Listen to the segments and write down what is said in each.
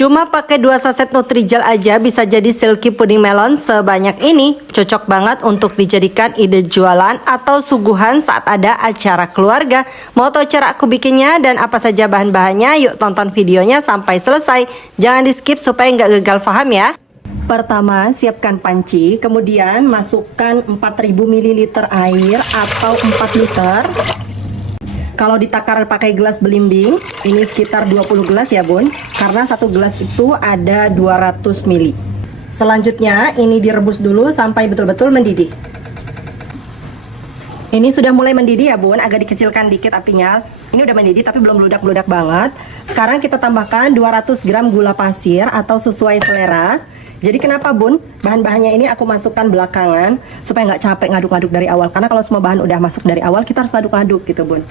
Cuma pakai 2 saset Nutrijel aja bisa jadi silky puding melon sebanyak ini. Cocok banget untuk dijadikan ide jualan atau suguhan saat ada acara keluarga. Mau tahu cara aku bikinnya dan apa saja bahan-bahannya? Yuk tonton videonya sampai selesai. Jangan di skip supaya nggak gagal paham ya. Pertama, siapkan panci, kemudian masukkan 4000 ml air atau 4 liter. Kalau ditakar pakai gelas belimbing, ini sekitar 20 gelas ya bun, karena satu gelas itu ada 200 ml. Selanjutnya, ini direbus dulu sampai betul-betul mendidih. Ini sudah mulai mendidih ya bun, agak dikecilkan dikit apinya. Ini udah mendidih tapi belum meludak-meludak banget. Sekarang kita tambahkan 200 gram gula pasir atau sesuai selera. Jadi kenapa bun, bahan-bahannya ini aku masukkan belakangan supaya nggak capek ngaduk-ngaduk dari awal. Karena kalau semua bahan udah masuk dari awal, kita harus ngaduk-ngaduk gitu bun.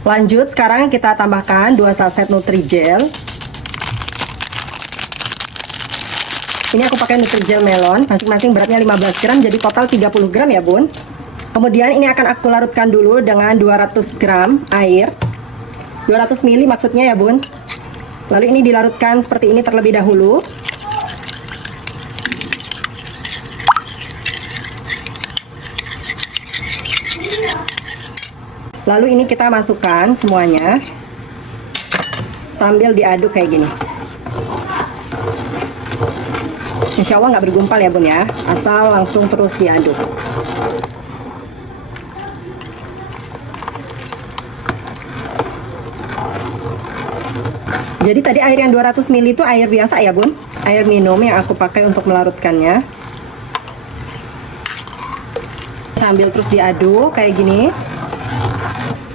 Lanjut, sekarang kita tambahkan 2 saset Nutrijel. Ini aku pakai Nutrijel melon, masing-masing beratnya 15 gram, jadi total 30 gram ya bun. Kemudian ini akan aku larutkan dulu dengan 200 gram air, 200 ml maksudnya ya bun. Lalu ini dilarutkan seperti ini terlebih dahulu. Lalu ini kita masukkan semuanya sambil diaduk kayak gini. Insya Allah nggak bergumpal ya bun ya, asal langsung terus diaduk. Jadi tadi air yang 200 ml itu air biasa ya bun, air minum yang aku pakai untuk melarutkannya. Sambil terus diaduk kayak gini.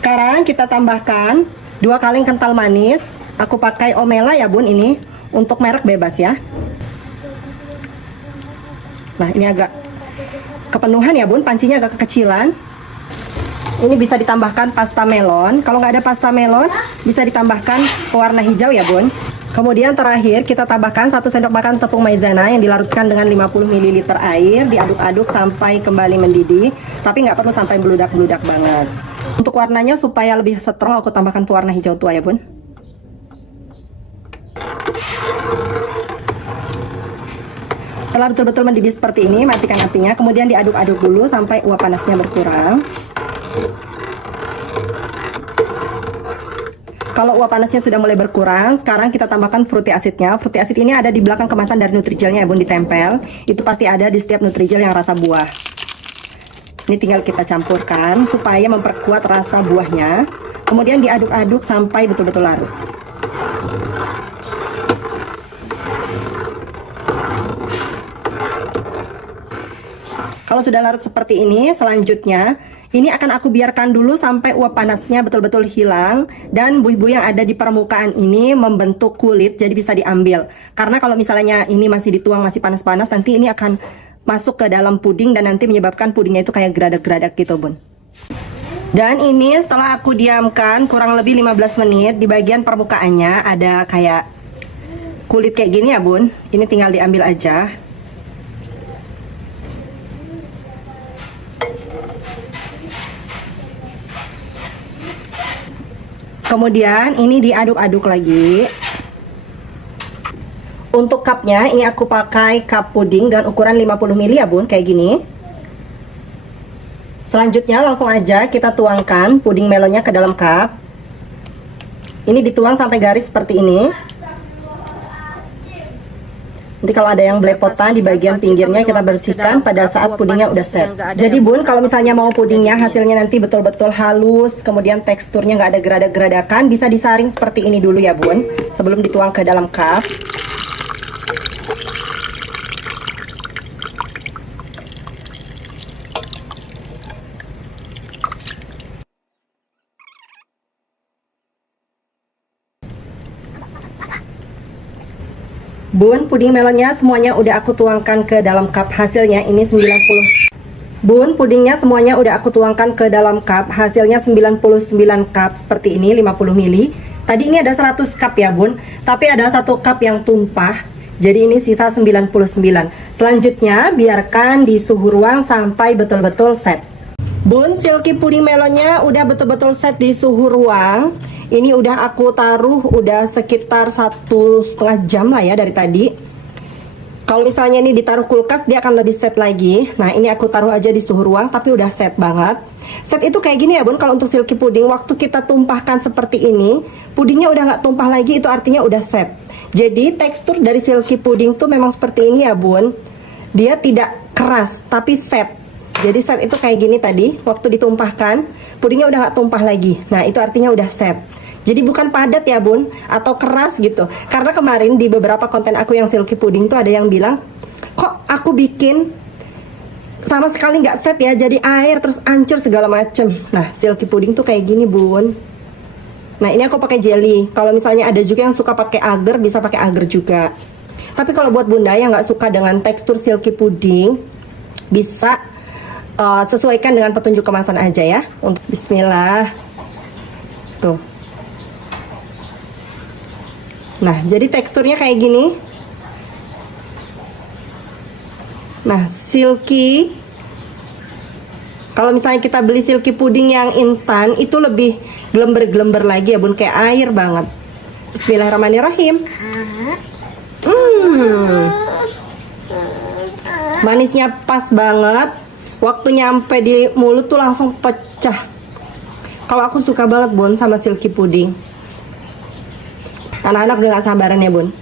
Sekarang kita tambahkan 2 kaleng kental manis. Aku pakai Omela ya bun ini, untuk merek bebas ya. Nah ini agak kepenuhan ya bun, pancinya agak kekecilan. Ini bisa ditambahkan pasta melon. Kalau nggak ada pasta melon, bisa ditambahkan pewarna hijau ya bun. Kemudian terakhir kita tambahkan 1 sendok makan tepung maizena yang dilarutkan dengan 50 ml air. Diaduk-aduk sampai kembali mendidih, tapi nggak perlu sampai beludak-beludak banget. Untuk warnanya supaya lebih strong, aku tambahkan pewarna hijau tua ya bun. Setelah betul-betul mendidih seperti ini, matikan apinya. Kemudian diaduk-aduk dulu sampai uap panasnya berkurang. Kalau uap panasnya sudah mulai berkurang, sekarang kita tambahkan fruity acidnya. Fruity acid ini ada di belakang kemasan dari Nutrijelnya ya bun, ditempel. Itu pasti ada di setiap Nutrijel yang rasa buah. Ini tinggal kita campurkan supaya memperkuat rasa buahnya. Kemudian diaduk-aduk sampai betul-betul larut. Kalau sudah larut seperti ini, selanjutnya ini akan aku biarkan dulu sampai uap panasnya betul-betul hilang dan buih-buih yang ada di permukaan ini membentuk kulit, jadi bisa diambil. Karena kalau misalnya ini masih dituang, masih panas-panas, nanti ini akan masuk ke dalam puding dan nanti menyebabkan pudingnya itu kayak geradak-geradak gitu bun. Dan ini setelah aku diamkan kurang lebih 15 menit, di bagian permukaannya ada kayak kulit kayak gini ya bun. Ini tinggal diambil aja. Kemudian ini diaduk-aduk lagi. Untuk cupnya ini aku pakai cup puding dan ukuran 50 ml ya bun, kayak gini. Selanjutnya langsung aja kita tuangkan puding melonnya ke dalam cup. Ini dituang sampai garis seperti ini. Nanti kalau ada yang belepotan di bagian pinggirnya kita bersihkan pada saat pudingnya udah set. Jadi bun, kalau misalnya mau pudingnya hasilnya nanti betul-betul halus, kemudian teksturnya nggak ada geradak-geradakan, bisa disaring seperti ini dulu ya bun, sebelum dituang ke dalam cup. Bun, puding melonnya semuanya udah aku tuangkan ke dalam cup. Hasilnya ini 90. Bun, pudingnya semuanya udah aku tuangkan ke dalam cup. Hasilnya 99 cup seperti ini, 50 ml. Tadi ini ada 100 cup ya bun, tapi ada 1 cup yang tumpah. Jadi ini sisa 99. Selanjutnya biarkan di suhu ruang sampai betul-betul set. Bun, silky puding melonnya udah betul-betul set di suhu ruang. Ini udah aku taruh udah sekitar 1,5 jam lah ya dari tadi. Kalau misalnya ini ditaruh kulkas dia akan lebih set lagi. Nah ini aku taruh aja di suhu ruang tapi udah set banget. Set itu kayak gini ya bun, kalau untuk silky puding waktu kita tumpahkan seperti ini, pudingnya udah nggak tumpah lagi, itu artinya udah set. Jadi tekstur dari silky puding tuh memang seperti ini ya bun. Dia tidak keras tapi set. Jadi set itu kayak gini tadi, waktu ditumpahkan, pudingnya udah nggak tumpah lagi. Nah itu artinya udah set. Jadi bukan padat ya bun, atau keras gitu. Karena kemarin di beberapa konten aku yang silky puding tuh ada yang bilang, kok aku bikin sama sekali nggak set ya, jadi air terus hancur segala macem. Nah silky puding tuh kayak gini bun. Nah ini aku pakai jelly. Kalau misalnya ada juga yang suka pakai agar, bisa pakai agar juga. Tapi kalau buat bunda yang nggak suka dengan tekstur silky puding, bisa sesuaikan dengan petunjuk kemasan aja ya. Untuk bismillah. Tuh. Nah, jadi teksturnya kayak gini. Nah, silky. Kalau misalnya kita beli silky puding yang instan, itu lebih gelember-gelember lagi ya, bun, kayak air banget. Bismillahirrahmanirrahim. Manisnya pas banget. Waktu nyampe di mulut tuh langsung pecah. Kalau aku suka banget bun sama silky puding. Anak-anak udah gak sabaran ya bun.